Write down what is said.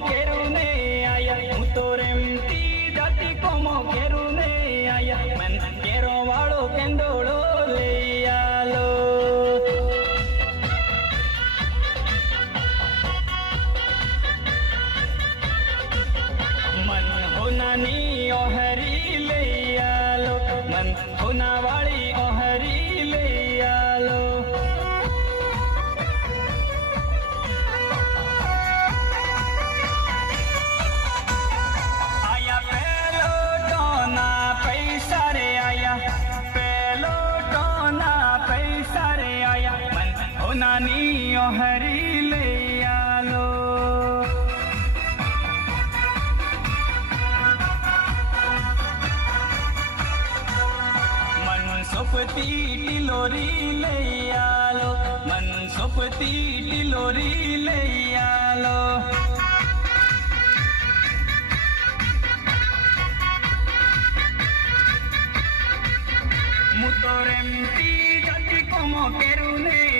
કેરું ને આયા હું તો રેમતી જાતી કોમો કેરું ને આયા મન કેરો વાળો કેંદોળો લઈ આલો મન હોનાની ઓહરી લઈ આલો મન હોના વાળી ઓહરી લઈ આલો નાની ઓહરી લઈ આલો મન સોપતી ટિલોરી લઈ આલો મન સોપતી ટિલોરી લઈ આલો હું તો રેમતી જાતી કોમો કેરું ને